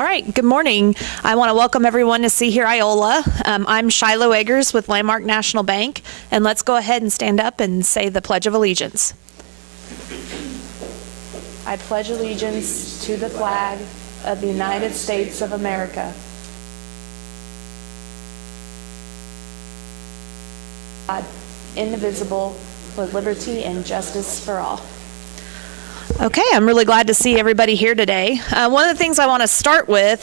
All right, good morning. I want to welcome everyone to See Here Iola. I'm Shiloh Eggers with Landmark National Bank, and let's go ahead and stand up and say the Pledge of Allegiance. I pledge allegiance to the flag of the United States of America, God, indivisible, with liberty and justice for all. Okay, I'm really glad to see everybody here today. One of the things I want to start with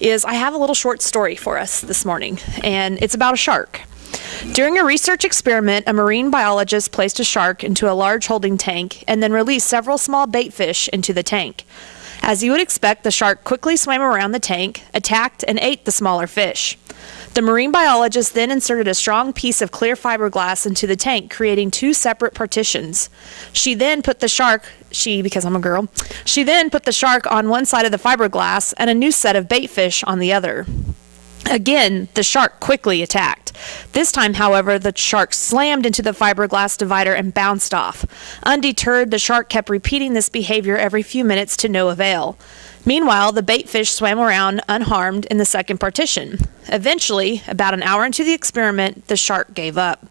is I have a little short story for us this morning, and it's about a shark. During a research experiment, a marine biologist placed a shark into a large holding tank and then released several small bait fish into the tank. As you would expect, the shark quickly swam around the tank, attacked, and ate the smaller fish. The marine biologist then inserted a strong piece of clear fiberglass into the tank, creating two separate partitions. She then put the shark on one side of the fiberglass and a new set of bait fish on the other. Again, the shark quickly attacked. This time, however, the shark slammed into the fiberglass divider and bounced off. Undeterred, the shark kept repeating this behavior every few minutes to no avail. Meanwhile, the bait fish swam around unharmed in the second partition. Eventually, about an hour into the experiment, the shark gave up.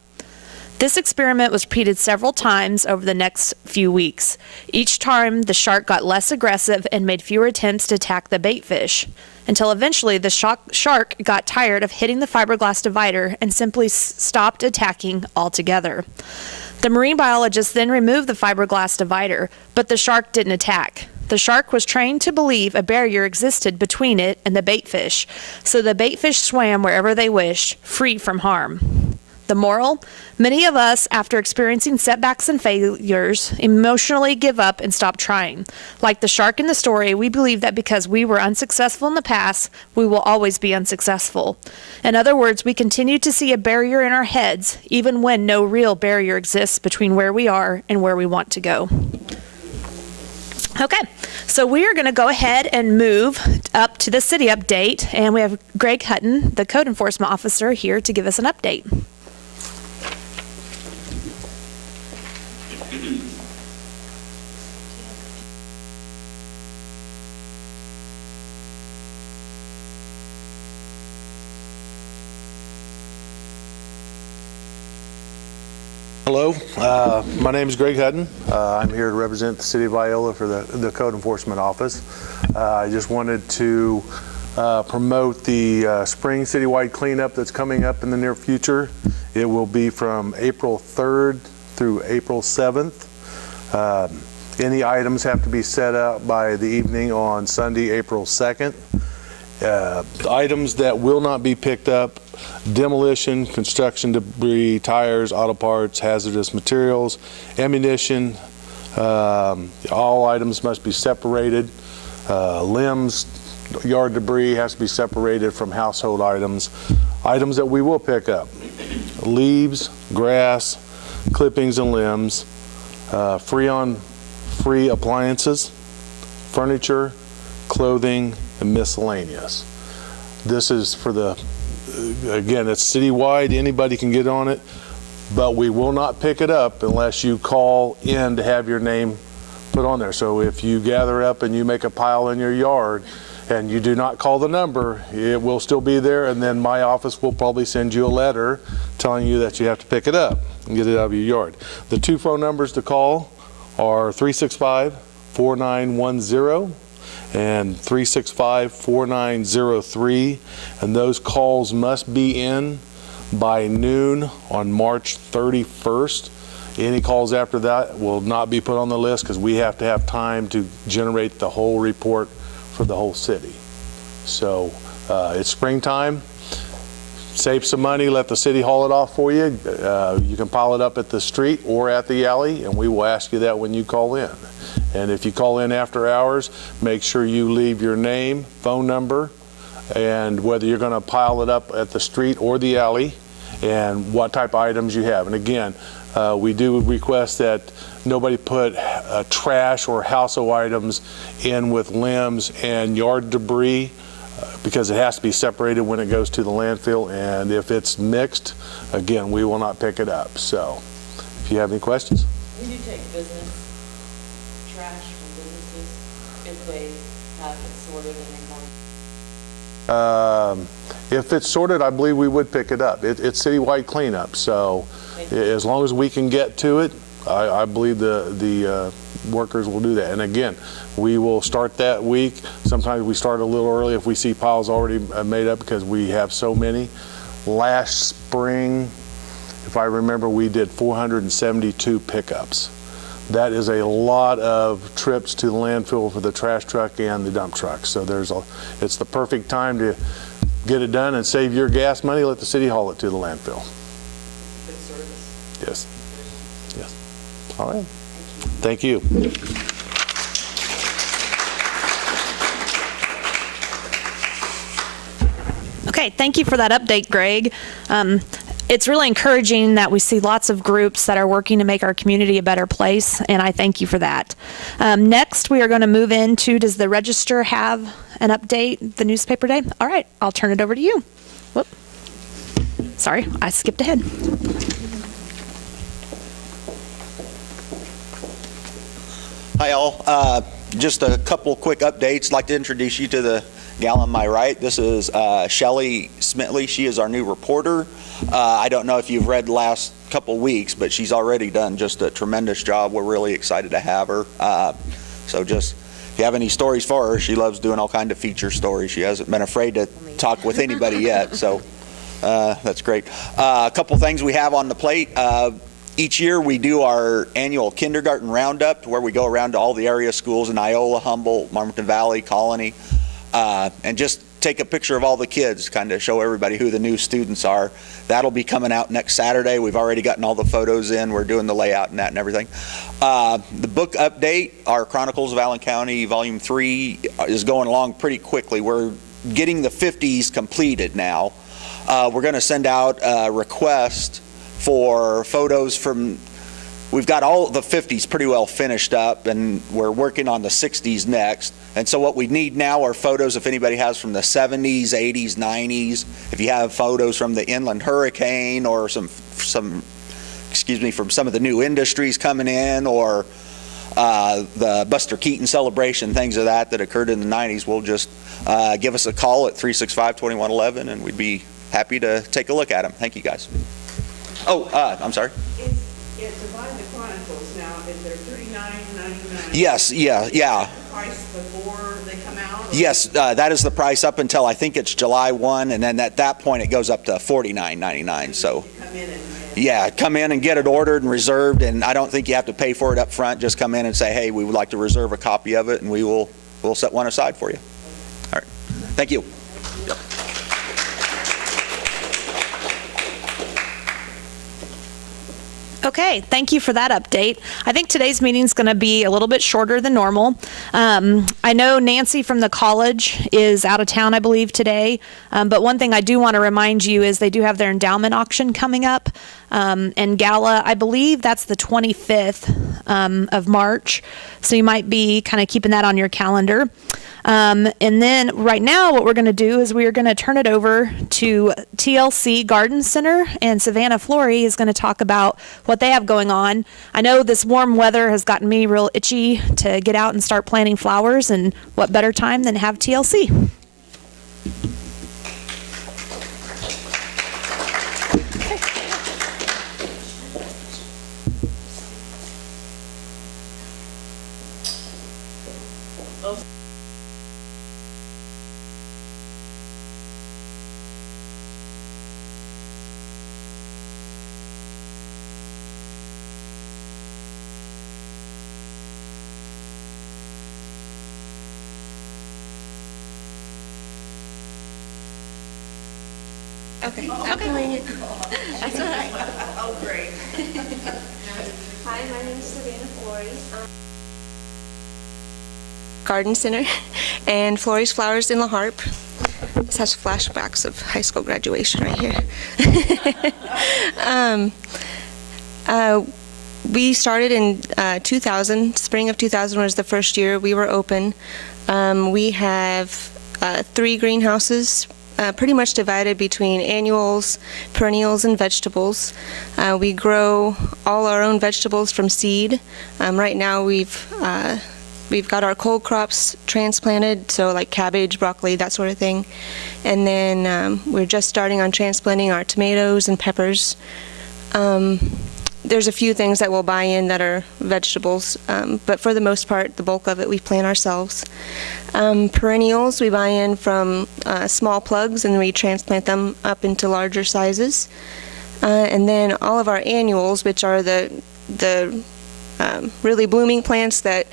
This experiment was repeated several times over the next few weeks. Each time, the shark got less aggressive and made fewer attempts to attack the bait fish, until eventually the shark got tired of hitting the fiberglass divider and simply stopped attacking altogether. The marine biologist then removed the fiberglass divider, but the shark didn't attack. The shark was trained to believe a barrier existed between it and the bait fish, so the bait fish swam wherever they wished, free from harm. The moral? Many of us, after experiencing setbacks and failures, emotionally give up and stop trying. Like the shark in the story, we believe that because we were unsuccessful in the past, we will always be unsuccessful. In other words, we continue to see a barrier in our heads, even when no real barrier exists between where we are and where we want to go. Okay, so we are going to go ahead and move up to the city update, and we have Greg Hutton, the code enforcement officer, here to give us an update. Hello, my name is Greg Hutton. I'm here to represent the City of Iola for the Code Enforcement Office. I just wanted to promote the spring citywide cleanup that's coming up in the near future. It will be from April 3rd through April 7th. Any items have to be set up by the evening on Sunday, April 2nd. Items that will not be picked up: demolition, construction debris, tires, auto parts, hazardous materials, ammunition. All items must be separated. Limbs, yard debris has to be separated from household items. Items that we will pick up: leaves, grass, clippings and limbs, free appliances, furniture, clothing, and miscellaneous. This is for again, it's citywide, anybody can get on it, but we will not pick it up unless you call in to have your name put on there. So if you gather up and you make a pile in your yard and you do not call the number, it will still be there, and then my office will probably send you a letter telling you that you have to pick it up and get it out of your yard. The two phone numbers to call are 365-4910 and 365-4903, and those calls must be in by noon on March 31st. Any calls after that will not be put on the list because we have to have time to generate the whole report for the whole city. So it's springtime. Save some money, let the city haul it off for you. You can pile it up at the street or at the alley, and we will ask you that when you call in. And if you call in after hours, make sure you leave your name, phone number, and whether you're going to pile it up at the street or the alley, and what type of items you have. And again, we do request that nobody put trash or household items in with limbs and yard debris, because it has to be separated when it goes to the landfill, and if it's mixed, again, we will not pick it up. So if you have any questions. We do take business trash from businesses if they have it sorted and If it's sorted, I believe we would pick it up. It's citywide cleanup, so as long as we can get to it, I believe the workers will do that. And again, we will start that week. Sometimes we start a little early if we see piles already made up because we have so many. Last spring, if I remember, we did 472 pickups. That is a lot of trips to the landfill for the trash truck and the dump truck. So it's the perfect time to get it done and save your gas money. Let the city haul it to the landfill. Good service. Yes. Yes. All right. Thank you. Okay, thank you for that update, Greg. It's really encouraging that we see lots of groups that are working to make our community a better place, and I thank you for that. Next, we are going to move into, does the Register have an update, the newspaper day? All right, I'll turn it over to you. Whoop. Sorry, I skipped ahead. Hi all, just a couple quick updates. I'd like to introduce you to the gal on my right. This is Shelly Smitley. She is our new reporter. I don't know if you've read the last couple weeks, but she's already done just a tremendous job. We're really excited to have her. So just, if you have any stories for her, she loves doing all kinds of feature stories. She hasn't been afraid to talk with anybody yet, so that's great. A couple things we have on the plate. Each year we do our annual kindergarten roundup where we go around to all the area schools in Iola, Humboldt, Marmaton Valley, Colony, and just take a picture of all the kids, kind of show everybody who the new students are. That'll be coming out next Saturday. We've already gotten all the photos in. We're doing the layout and that and everything. The book update, our Chronicles of Allen County, Volume 3, is going along pretty quickly. We're getting the 50s completed now. We're going to send out a request for photos from, we've got all the 50s pretty well finished up, and we're working on the 60s next. And so what we need now are photos if anybody has from the 70s, 80s, 90s. If you have photos from the inland hurricane or from some of the new industries coming in, or the Buster Keaton celebration, things of that occurred in the 90s, we'll just give us a call at 365-2111, and we'd be happy to take a look at them. Thank you, guys. Oh, I'm sorry. It's Divide the Chronicles now. Is there $39.99? Yes, yeah. Price before they come out? Yes, that is the price up until I think it's July 1, and then at that point it goes up to $49.99. So, Come in and yeah, come in and get it ordered and reserved, and I don't think you have to pay for it up front. Just come in and say, hey, we would like to reserve a copy of it, and we'll set one aside for you. All right, thank you. Yep. Okay, thank you for that update. I think today's meeting is going to be a little bit shorter than normal. I know Nancy from the college is out of town, I believe, today. But one thing I do want to remind you is they do have their endowment auction coming up. And gala, I believe that's the 25th of March. So you might be kind of keeping that on your calendar. And then right now what we're going to do is we are going to turn it over to TLC Garden Center, and Savannah Flory is going to talk about what they have going on. I know this warm weather has gotten me real itchy to get out and start planting flowers, and what better time than have TLC? Okay. That's all right. Oh, great. Hi, my name is Savannah Flory. Garden Center and Flory's Flowers in La Harpe. This has flashbacks of high school graduation right here. We started in 2000. Spring of 2000 was the first year we were open. We have 3 greenhouses, pretty much divided between annuals, perennials, and vegetables. We grow all our own vegetables from seed. Right now we've We've got our cold crops transplanted, so like cabbage, broccoli, that sort of thing. And then we're just starting on transplanting our tomatoes and peppers. There's a few things that we'll buy in that are vegetables, but for the most part, the bulk of it we plant ourselves. Perennials we buy in from small plugs, and we transplant them up into larger sizes. And then all of our annuals, which are the really blooming plants that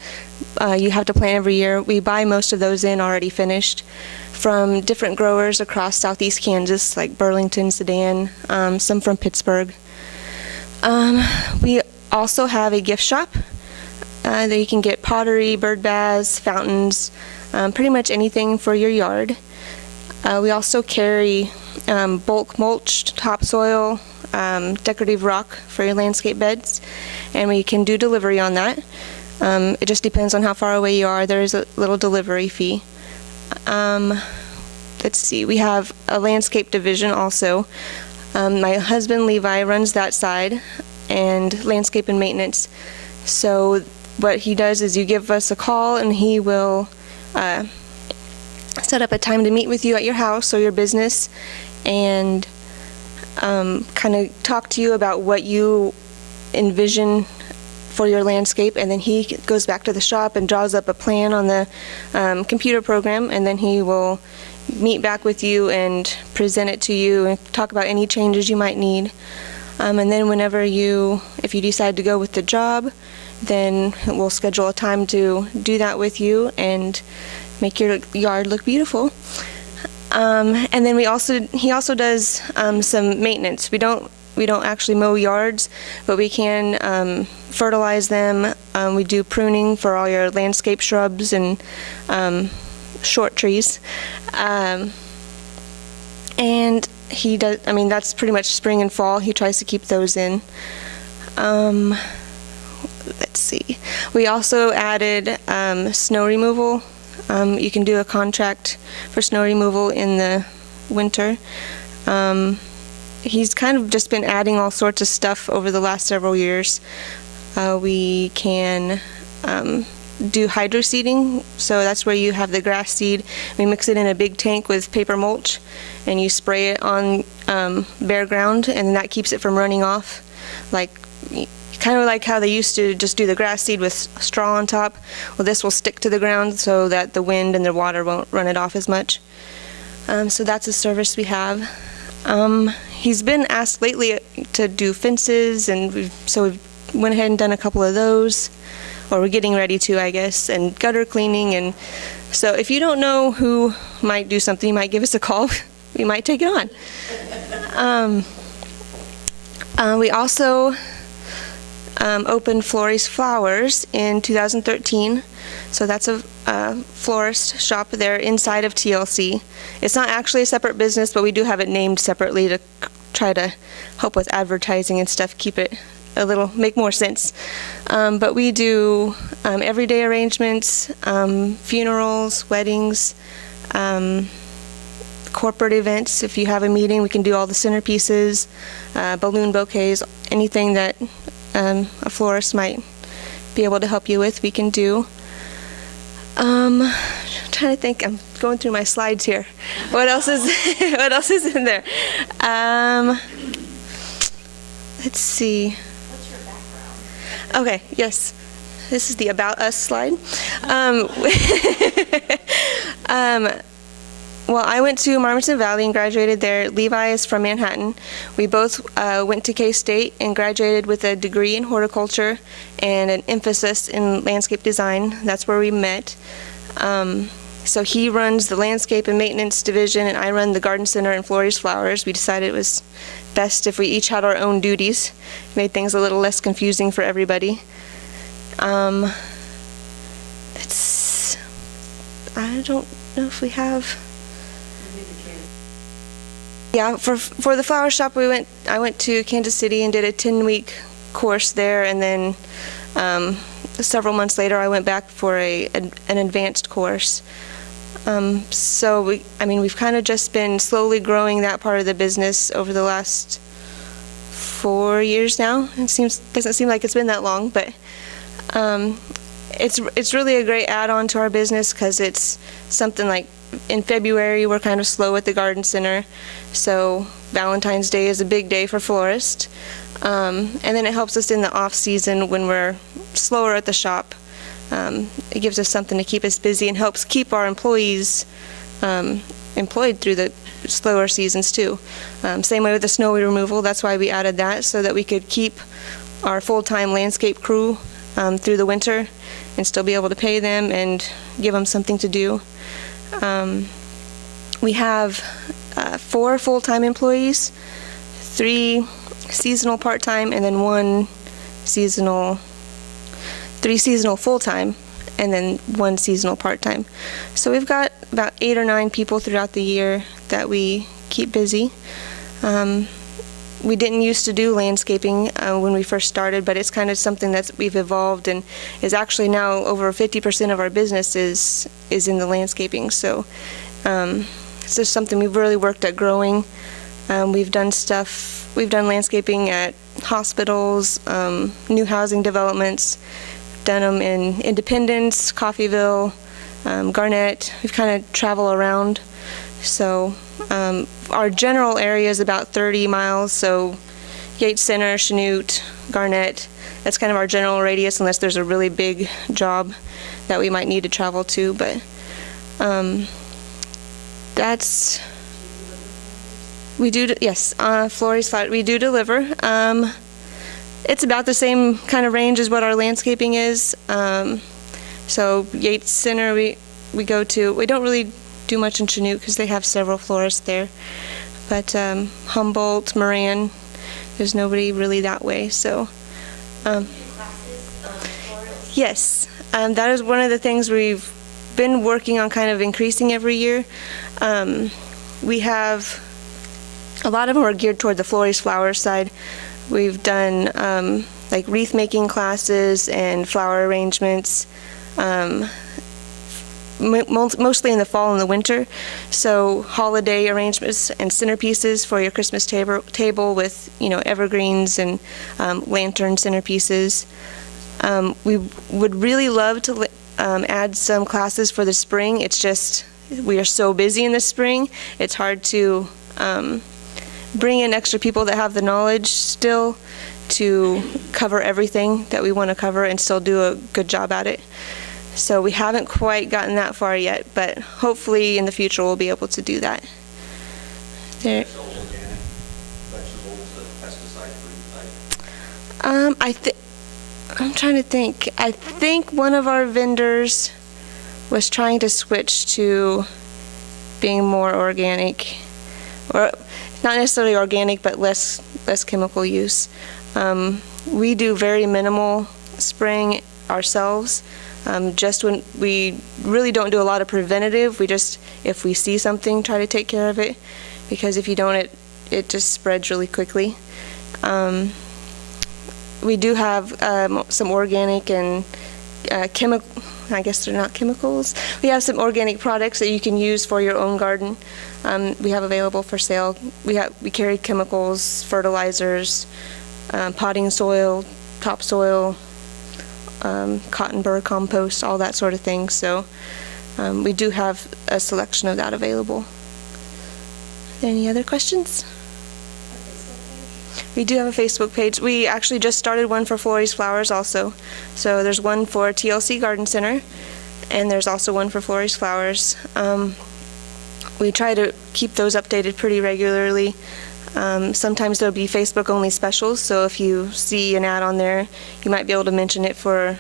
you have to plant every year, we buy most of those in already finished from different growers across southeast Kansas, like Burlington, Sedan, some from Pittsburgh. We also have a gift shop that you can get pottery, bird baths, fountains, pretty much anything for your yard. We also carry bulk mulched topsoil, decorative rock for your landscape beds, and we can do delivery on that. It just depends on how far away you are. There is a little delivery fee. Let's see, we have a landscape division also. My husband Levi runs that side, and landscape and maintenance. So what he does is you give us a call, and he will set up a time to meet with you at your house or your business, and kind of talk to you about what you envision for your landscape, and then he goes back to the shop and draws up a plan on the computer program, and then he will meet back with you and present it to you and talk about any changes you might need. And then if you decide to go with the job, then we'll schedule a time to do that with you and make your yard look beautiful. And then he also does some maintenance. We don't actually mow yards, but we can fertilize them. We do pruning for all your landscape shrubs and short trees. And he does, that's pretty much spring and fall. He tries to keep those in. Let's see. We also added snow removal. You can do a contract for snow removal in the winter. He's kind of just been adding all sorts of stuff over the last several years. We can do hydro seeding, so that's where you have the grass seed. We mix it in a big tank with paper mulch, and you spray it on bare ground, and that keeps it from running off. Kind of like how they used to just do the grass seed with straw on top. Well, this will stick to the ground so that the wind and the water won't run it off as much. So that's a service we have. He's been asked lately to do fences, and so we've went ahead and done a couple of those, or we're getting ready to, I guess, and gutter cleaning. And so if you don't know who might do something, you might give us a call. We might take it on. We also opened Florie's Flowers in 2013. So that's a florist shop there inside of TLC. It's not actually a separate business, but we do have it named separately to try to help with advertising and stuff, keep it make more sense. But we do everyday arrangements, funerals, weddings, corporate events. If you have a meeting, we can do all the centerpieces, balloon bouquets, anything that a florist might be able to help you with, we can do. I'm trying to think. I'm going through my slides here. What else is in there? Let's see. What's your background? Okay, yes. This is the About Us slide. Well, I went to Marmaton Valley and graduated there. Levi is from Manhattan. We both went to K-State and graduated with a degree in horticulture and an emphasis in landscape design. That's where we met. So he runs the landscape and maintenance division, and I run the garden center and Florie's Flowers. We decided it was best if we each had our own duties. It made things a little less confusing for everybody. I don't know if we have. Yeah, for the flower shop, I went to Kansas City and did a 10-week course there, and then several months later I went back for an advanced course. So we've kind of just been slowly growing that part of the business over the last 4 years now. It doesn't seem like it's been that long, but it's really a great add-on to our business because it's something like in February, we're kind of slow at the garden center. So Valentine's Day is a big day for florists. And then it helps us in the off-season when we're slower at the shop. It gives us something to keep us busy and helps keep our employees employed through the slower seasons too. Same way with the snow removal. That's why we added that, so that we could keep our full-time landscape crew through the winter and still be able to pay them and give them something to do. We have 4 full-time employees, 3 seasonal part-time, and then 3 seasonal full-time, and then 1 seasonal part-time. So we've got about 8 or 9 people throughout the year that we keep busy. We didn't used to do landscaping when we first started, but it's kind of something that we've evolved and is actually now over 50% of our business is in the landscaping. So it's just something we've really worked at growing. We've done landscaping at hospitals, new housing developments, done them in Independence, Coffeyville, Garnett. We've kind of traveled around. So our general area is about 30 miles, so Yates Center, Chanute, Garnett, that's kind of our general radius unless there's a really big job that we might need to travel to, but yes, Flores, we do deliver. It's about the same kind of range as what our landscaping is. So Yates Center we go to. We don't really do much in Chanute because they have several florists there. But Humboldt, Moran, there's nobody really that way. So yes, that is one of the things we've been working on kind of increasing every year. We have a lot of them are geared toward the florist flower side. We've done like wreath making classes and flower arrangements, mostly in the fall and the winter. So holiday arrangements and centerpieces for your Christmas table with, evergreens and lantern centerpieces. We would really love to add some classes for the spring. It's just we are so busy in the spring. It's hard to bring in extra people that have the knowledge still to cover everything that we want to cover and still do a good job at it. So we haven't quite gotten that far yet, but hopefully in the future we'll be able to do that. There. I'm trying to think. I think one of our vendors was trying to switch to being more organic, or not necessarily organic, but less chemical use. We do very minimal spraying ourselves. Just when we really don't do a lot of preventative, we just, if we see something, try to take care of it, because if you don't, it just spreads really quickly. We do have some organic and chemical, I guess they're not chemicals. We have some organic products that you can use for your own garden. We have available for sale. We carry chemicals, fertilizers, potting soil, topsoil, cotton burr compost, all that sort of thing. So we do have a selection of that available. Any other questions? We do have a Facebook page. We actually just started one for Flores Flowers also. So there's one for TLC Garden Center, and there's also one for Flores Flowers. We try to keep those updated pretty regularly. Sometimes there'll be Facebook-only specials, so if you see an ad on there, you might be able to mention it for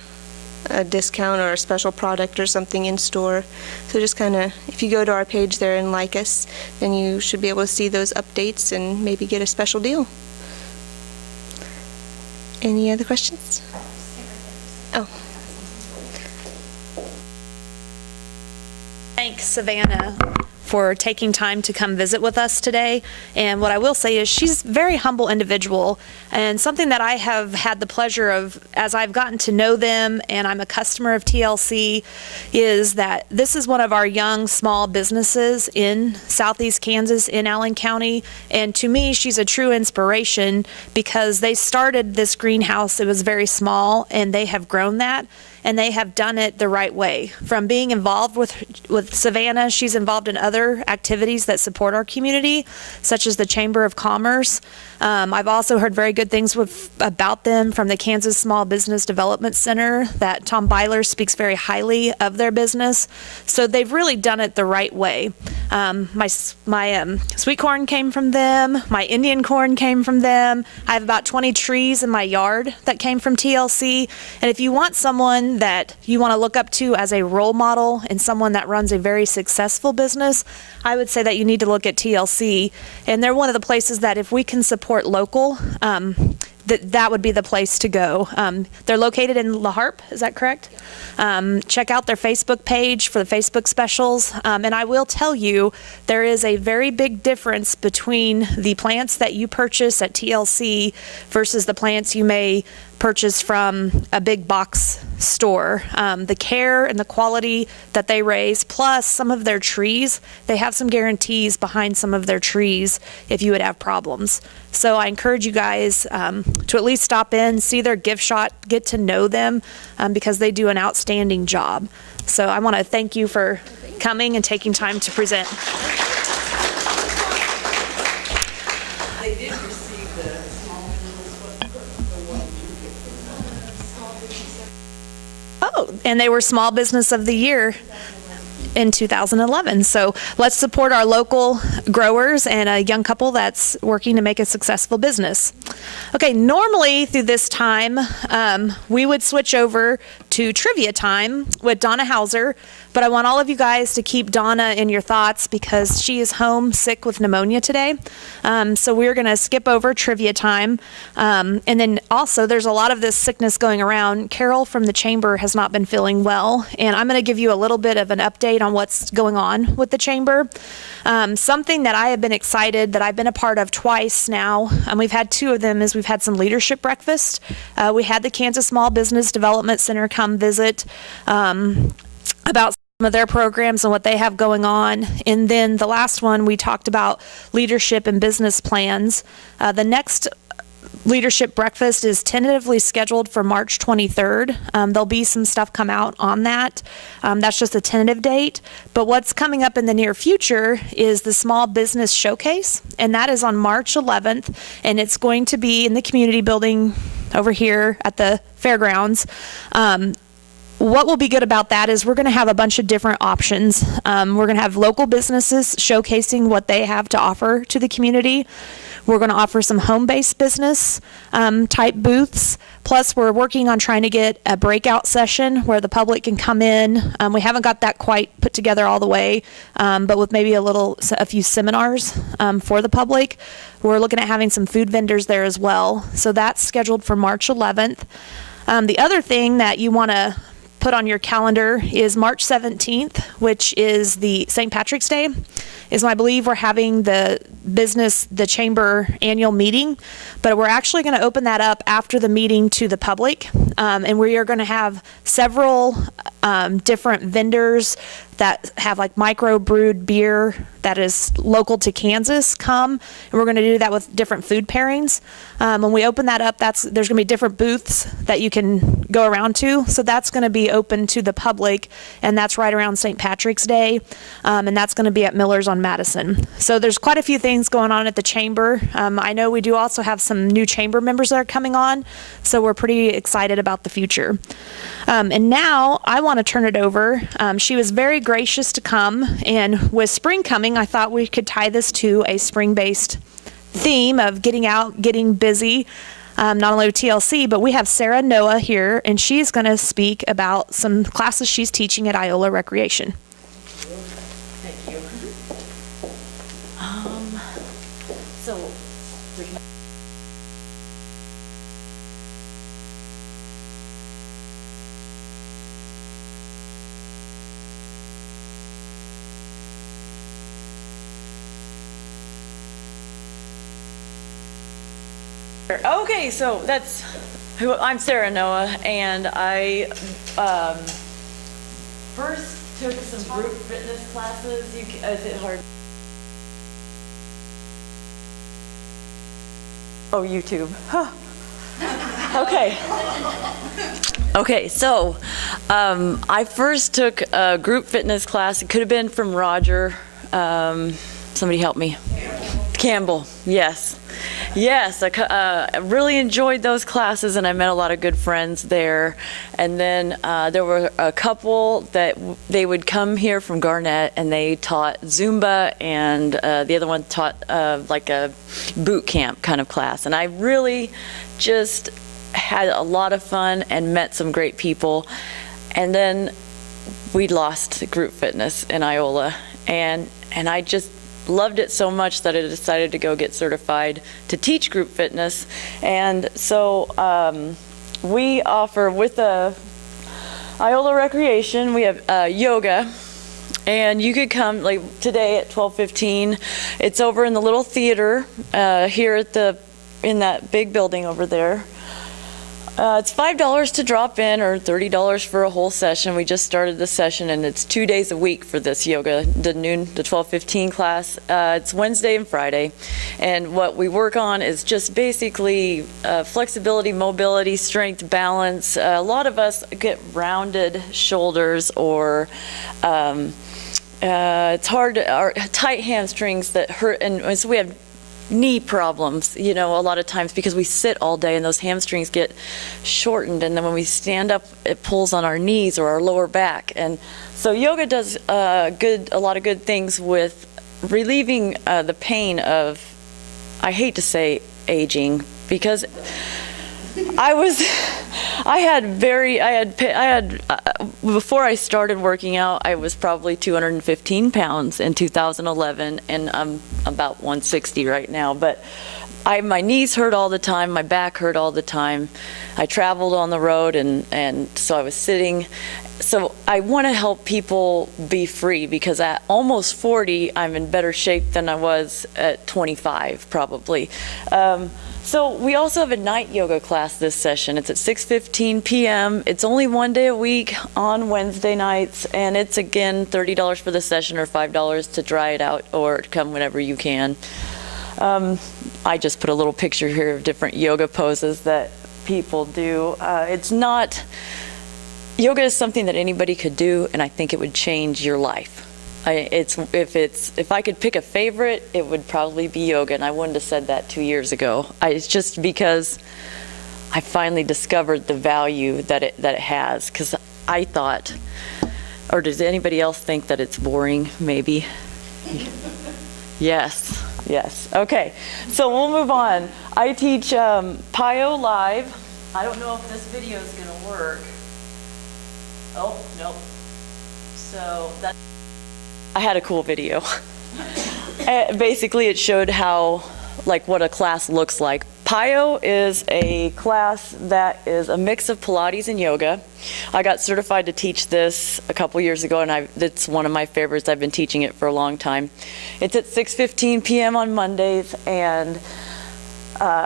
a discount or a special product or something in store. So just kind of, if you go to our page there and like us, then you should be able to see those updates and maybe get a special deal. Any other questions? Oh. Thanks, Savannah, for taking time to come visit with us today. And what I will say is she's a very humble individual, and something that I have had the pleasure of as I've gotten to know them and I'm a customer of TLC is that this is one of our young small businesses in Southeast Kansas in Allen County. And to me, she's a true inspiration because they started this greenhouse. It was very small and they have grown that. and they have done it the right way. From being involved with Savannah, she's involved in other activities that support our community, such as the Chamber of Commerce. I've also heard very good things about them from the Kansas Small Business Development Center, that Tom Byler speaks very highly of their business. So they've really done it the right way. My sweet corn came from them. My Indian corn came from them. I have about 20 trees in my yard that came from TLC. And if you want someone that you want to look up to as a role model and someone that runs a very successful business, I would say that you need to look at TLC. And they're one of the places that if we can support local, that would be the place to go. They're located in La Harpe, is that correct? Check out their Facebook page for the Facebook specials. And I will tell you, there is a very big difference between the plants that you purchase at TLC versus the plants you may purchase from a big box store. The care and the quality that they raise, plus some of their trees, they have some guarantees behind some of their trees if you would have problems. So I encourage you guys to at least stop in, see their gift shop, get to know them, because they do an outstanding job. So I want to thank you for coming and taking time to present. They did receive the small business, what did you get from the small business? Oh, and they were Small Business of the Year in 2011. So let's support our local growers and a young couple that's working to make a successful business. Okay, normally through this time, we would switch over to trivia time with Donna Hauser, but I want all of you guys to keep Donna in your thoughts because she is home sick with pneumonia today. So we're going to skip over trivia time. And then also there's a lot of this sickness going around. Carol from the chamber has not been feeling well, and I'm going to give you a little bit of an update on what's going on with the chamber. Something that I have been excited that I've been a part of twice now, and we've had two of them, is we've had some leadership breakfast. We had the Kansas Small Business Development Center come visit about some of their programs and what they have going on. And then the last one, we talked about leadership and business plans. The next leadership breakfast is tentatively scheduled for March 23rd. There'll be some stuff come out on that. That's just a tentative date. But what's coming up in the near future is the Small Business Showcase, and that is on March 11th, and it's going to be in the community building over here at the fairgrounds. What will be good about that is we're going to have a bunch of different options. We're going to have local businesses showcasing what they have to offer to the community. We're going to offer some home-based business type booths. Plus, we're working on trying to get a breakout session where the public can come in. We haven't got that quite put together all the way, but with maybe a few seminars for the public. We're looking at having some food vendors there as well. So that's scheduled for March 11th. The other thing that you want to put on your calendar is March 17th, which is the St. Patrick's Day, is when I believe we're having the chamber annual meeting, but we're actually going to open that up after the meeting to the public, and we are going to have several different vendors that have like micro brewed beer that is local to Kansas come, and we're going to do that with different food pairings. When we open that up, there's going to be different booths that you can go around to, so that's going to be open to the public, and that's right around St. Patrick's Day, and that's going to be at Miller's on Madison. So there's quite a few things going on at the chamber. I know we do also have some new chamber members that are coming on, so we're pretty excited about the future. And now I want to turn it over. She was very gracious to come, and with spring coming, I thought we could tie this to a spring-based theme of getting out, getting busy, not only with TLC, but we have Sarah Noah here, and she's going to speak about some classes she's teaching at Iola Recreation. Thank you. Okay, so I'm Sarah Noah, and I first took some group fitness classes. Is it hard? Oh, YouTube. Huh. Okay. Okay, so I first took a group fitness class. It could have been from Roger. Somebody help me. Campbell, yes. Yes, I really enjoyed those classes, and I met a lot of good friends there. And then there were a couple that they would come here from Garnett, and they taught Zumba, and the other one taught like a boot camp kind of class. And I really just had a lot of fun and met some great people. And then we lost group fitness in Iola, and I just loved it so much that I decided to go get certified to teach group fitness. And so we offer with Iola Recreation, we have yoga, and you could come like today at 12:15. It's over in the little theater here at in that big building over there. It's $5 to drop in or $30 for a whole session. We just started the session, and it's 2 days a week for this yoga, the 12:15 class. It's Wednesday and Friday, and what we work on is just basically flexibility, mobility, strength, balance. A lot of us get rounded shoulders or it's hard, our tight hamstrings that hurt, and so we have knee problems, a lot of times because we sit all day and those hamstrings get shortened, and then when we stand up it pulls on our knees or our lower back. And so yoga does a lot of good things with relieving the pain of, I hate to say aging, because before I started working out, I was probably 215 pounds in 2011, and I'm about 160 right now. But my knees hurt all the time, my back hurt all the time. I traveled on the road, and so I was sitting. So I want to help people be free, because at almost 40, I'm in better shape than I was at 25, probably. So we also have a night yoga class this session. It's at 6:15 p.m. It's only 1 day a week on Wednesday nights, and it's again $30 for the session or $5 to try it out or come whenever you can. I just put a little picture here of different yoga poses that people do. Yoga is something that anybody could do, and I think it would change your life. If I could pick a favorite, it would probably be yoga, and I wouldn't have said that 2 years ago. It's just because I finally discovered the value that it has. Because I thought, or does anybody else think that it's boring? Maybe. Yes. Okay, so we'll move on. I teach PIO Live. I don't know if this video is going to work. Oh, nope. So I had a cool video. Basically, it showed what a class looks like. PIO is a class that is a mix of Pilates and yoga. I got certified to teach this a couple years ago, and it's one of my favorites. I've been teaching it for a long time. It's at 6:15 p.m. on Mondays, and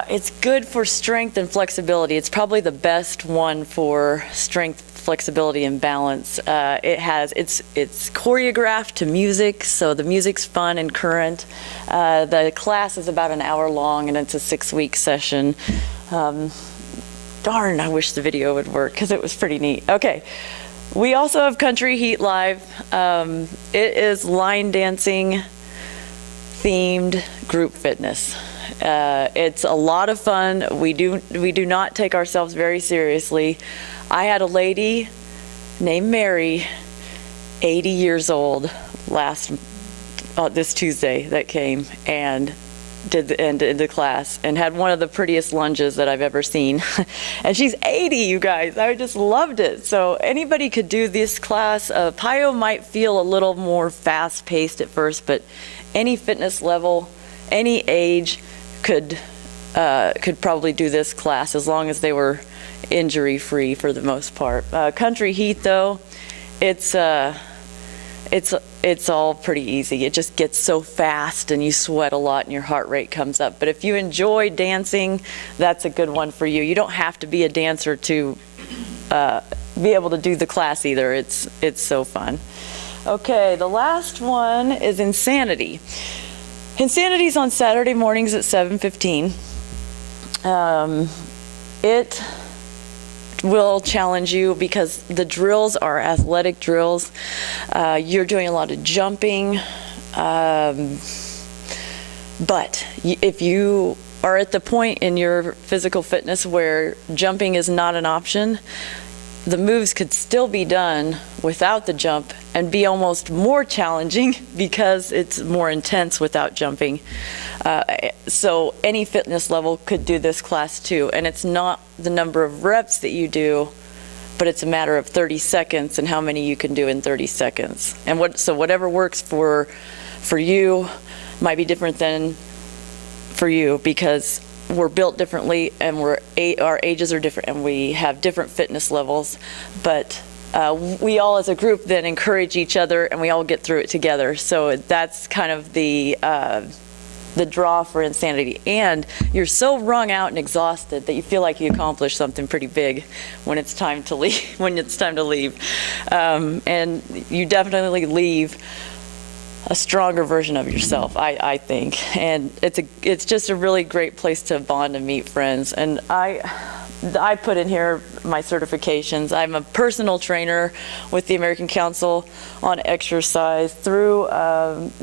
it's good for strength and flexibility. It's probably the best one for strength, flexibility, and balance. It's choreographed to music, so the music's fun and current. The class is about an hour long, and it's a 6-week session. Darn, I wish the video would work, because it was pretty neat. Okay, we also have Country Heat Live. It is line dancing themed group fitness. It's a lot of fun. We do not take ourselves very seriously. I had a lady named Mary, 80 years old, this Tuesday that came and did the class and had one of the prettiest lunges that I've ever seen. And she's 80, you guys. I just loved it. So anybody could do this class. PIO might feel a little more fast-paced at first, but any fitness level, any age could probably do this class as long as they were injury-free for the most part. Country Heat, though, it's all pretty easy. It just gets so fast and you sweat a lot and your heart rate comes up. But if you enjoy dancing, that's a good one for you. You don't have to be a dancer to be able to do the class either. It's so fun. Okay, the last one is Insanity. Insanity's on Saturday mornings at 7:15. it will challenge you because the drills are athletic drills. You're doing a lot of jumping. But if you are at the point in your physical fitness where jumping is not an option, the moves could still be done without the jump and be almost more challenging because it's more intense without jumping. So any fitness level could do this class too. And it's not the number of reps that you do, but it's a matter of 30 seconds and how many you can do in 30 seconds. And so whatever works for you might be different than for you because we're built differently and our ages are different and we have different fitness levels. But we all as a group then encourage each other and we all get through it together. So that's kind of the draw for Insanity. And you're so wrung out and exhausted that you feel like you accomplished something pretty big when it's time to leave. And you definitely leave a stronger version of yourself, I think. And it's just a really great place to bond and meet friends. And I put in here my certifications. I'm a personal trainer with the American Council on Exercise through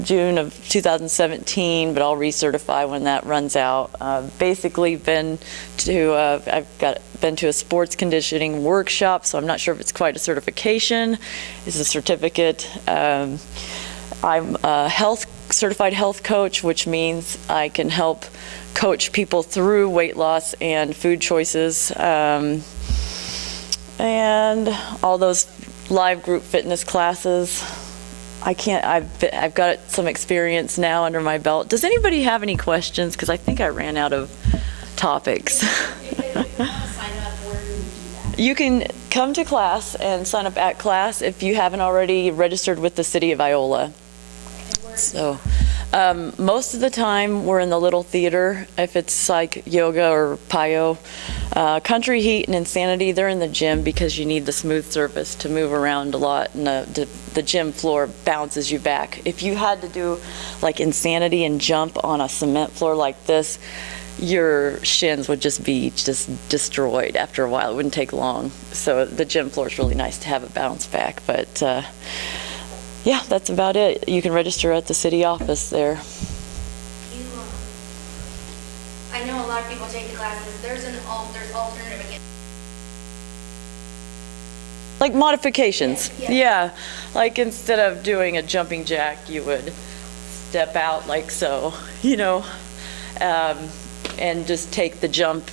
June of 2017, but I'll recertify when that runs out. Basically I've been to a sports conditioning workshop, so I'm not sure if it's quite a certification. It's a certificate. I'm a certified health coach, which means I can help coach people through weight loss and food choices, and all those live group fitness classes. I've got some experience now under my belt. Does anybody have any questions? Because I think I ran out of topics. You can come to class and sign up at class if you haven't already registered with the city of Iola. So most of the time we're in the little theater. If it's like yoga or Pio, Country Heat and Insanity, they're in the gym because you need the smooth surface to move around a lot, and the gym floor bounces you back. If you had to do like Insanity and jump on a cement floor like this, your shins would just be destroyed after a while. It wouldn't take long. So the gym floor is really nice to have it bounce back. But yeah, that's about it. You can register at the city office there. I know a lot of people take the classes. There's alternative again. Like modifications. Yeah. Yeah. Like instead of doing a jumping jack, you would step out like so, and just take the jump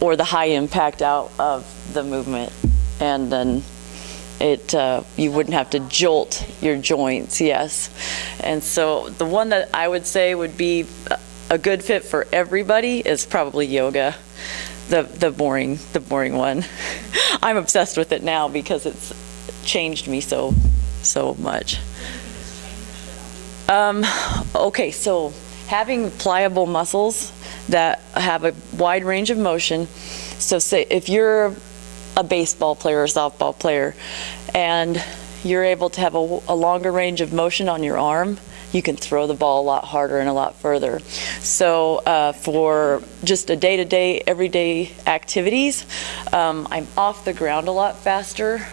or the high impact out of the movement. And then you wouldn't have to jolt your joints, yes. And so the one that I would say would be a good fit for everybody is probably yoga, the boring one. I'm obsessed with it now because it's changed me so much. Okay, so having pliable muscles that have a wide range of motion. So say if you're a baseball player or softball player and you're able to have a longer range of motion on your arm, you can throw the ball a lot harder and a lot further. So for just a day-to-day, everyday activities, I'm off the ground a lot faster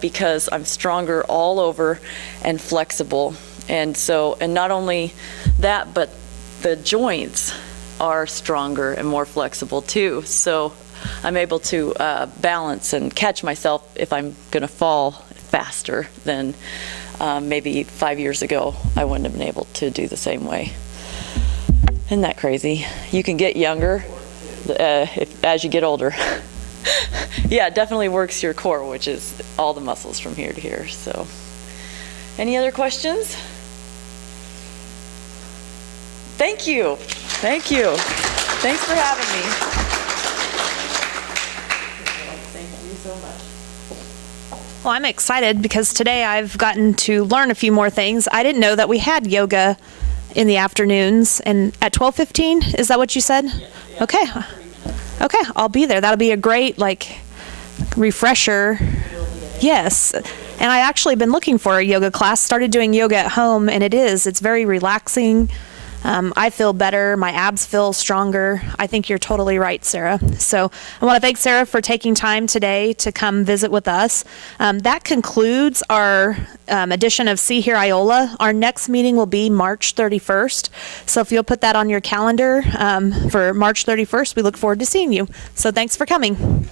because I'm stronger all over and flexible. And not only that, but the joints are stronger and more flexible too. So I'm able to balance and catch myself if I'm going to fall faster than maybe 5 years ago. I wouldn't have been able to do the same way. Isn't that crazy? You can get younger as you get older. Yeah, it definitely works your core, which is all the muscles from here to here. So, any other questions? Thank you. Thank you. Thanks for having me. Thank you so much. Well, I'm excited because today I've gotten to learn a few more things. I didn't know that we had yoga in the afternoons and at 12:15. Is that what you said? Yeah. Okay. Okay, I'll be there. That'll be a great refresher. Yes. And I actually been looking for a yoga class, started doing yoga at home, and it's very relaxing. I feel better. My abs feel stronger. I think you're totally right, Sarah. So I want to thank Sarah for taking time today to come visit with us. That concludes our edition of See Here Iola. Our next meeting will be March 31st. So if you'll put that on your calendar for March 31st, we look forward to seeing you. So thanks for coming.